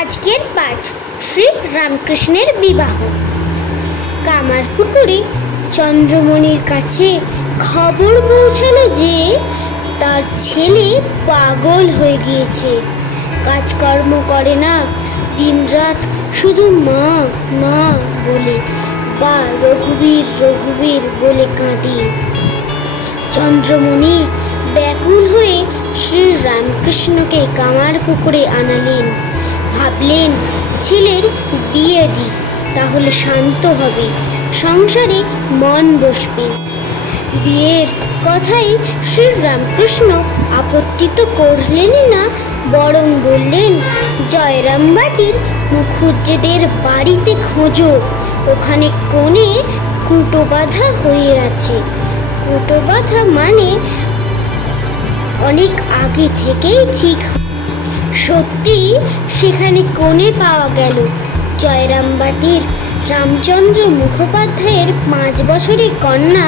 আজকের পাঠ শ্রী রামকৃষ্ণের বিবাহ। কামারপুকুরে চন্দ্রমণির কাছে খবর পৌঁছালো যে তার ছেলে পাগল হয়ে গিয়েছে, কাজকর্ম করে না, দিনরাত শুধু মা মা বলে বা রঘুবীর রঘুবীর বলে কাঁদে। চন্দ্রমণি ব্যাকুল হয়ে শ্রী রামকৃষ্ণকে কামারপুকুরে আনালেন। ভাবলেন ছেলের বিয়ে দিই, তাহলে শান্ত হবে, সংসারে মন বসবে। বিয়ের কথাই শ্রী রামকৃষ্ণ আপত্তি তো করলেনই না, বরং বললেন, জয়রামবাটির মুখুজ্জেদের বাড়িতে খোঁজো, ওখানে কোণে কুটো বাঁধা হয়ে আছে। কুটো বাঁধা মানে অনেক আগে থেকেই ঠিক। সত্যি সেখানে কোণে পাওয়া গেল। জয়রামবাটির রামচন্দ্র মুখোপাধ্যায়ের 5 বছরের কন্যা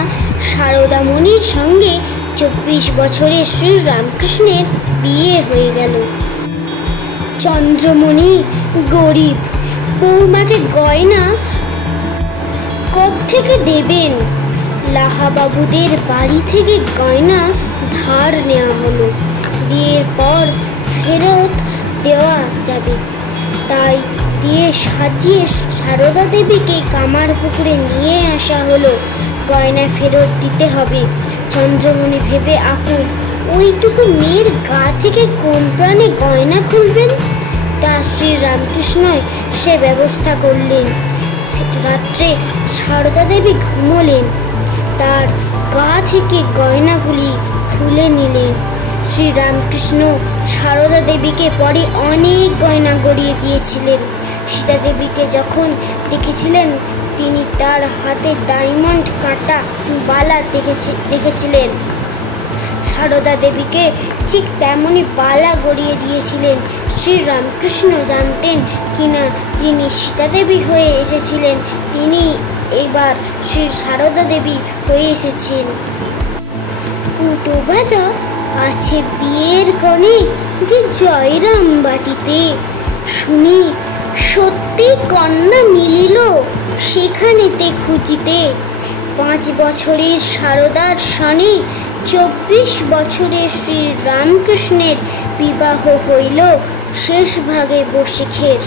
সারদামণির সঙ্গে 24 বছরের শ্রী রামকৃষ্ণের বিয়ে হয়ে গেল। চন্দ্রমণি গরিব, বৌমাকে গয়না কোত্থেকে দেবেন? লাহাবাবুদের বাড়ি থেকে গয়না ধার নেওয়া হলো, বিয়ের পর ফেরত দেওয়া যাবে, তাই দিয়ে সাজিয়ে সারদা দেবীকে কামারপুকুরে নিয়ে আসা হলো। গয়না ফেরত দিতে হবে। চন্দ্রমণি ভেবে আকুল, ওইটুকু মেয়ের গা থেকে কোন প্রাণে গয়না খুলবেন? তা শ্রী রামকৃষ্ণই সে ব্যবস্থা করলেন। রাত্রে সারদা দেবী ঘুমোলেন, তার গা থেকে গয়নাগুলি খুলে নিলেন। শ্রী রামকৃষ্ণ সারদা দেবীকে পরে অনেক গয়না গড়িয়ে দিয়েছিলেন। সীতা দেবীকে যখন দেখেছিলেন, তিনি তার হাতে ডায়মন্ড কাটা বালা দেখেছিলেন। সারদা দেবীকে ঠিক তেমনই বালা গড়িয়ে দিয়েছিলেন। শ্রী রামকৃষ্ণ জানতেন কিনা যিনি সীতা দেবী হয়ে এসেছিলেন, তিনি এবার শ্রী সারদা দেবী হয়ে এসেছেন। কুটো বাঁধা আছে বিয়ের কনে যে জয়রামবাটিতে, শুনি সত্যি কন্যা মিলিল সেখানেতে খুঁজিতে। 5 বছরের সারদার সনে 24 বছরের শ্রী রামকৃষ্ণের বিবাহ হইল শেষ ভাগে বসিখের।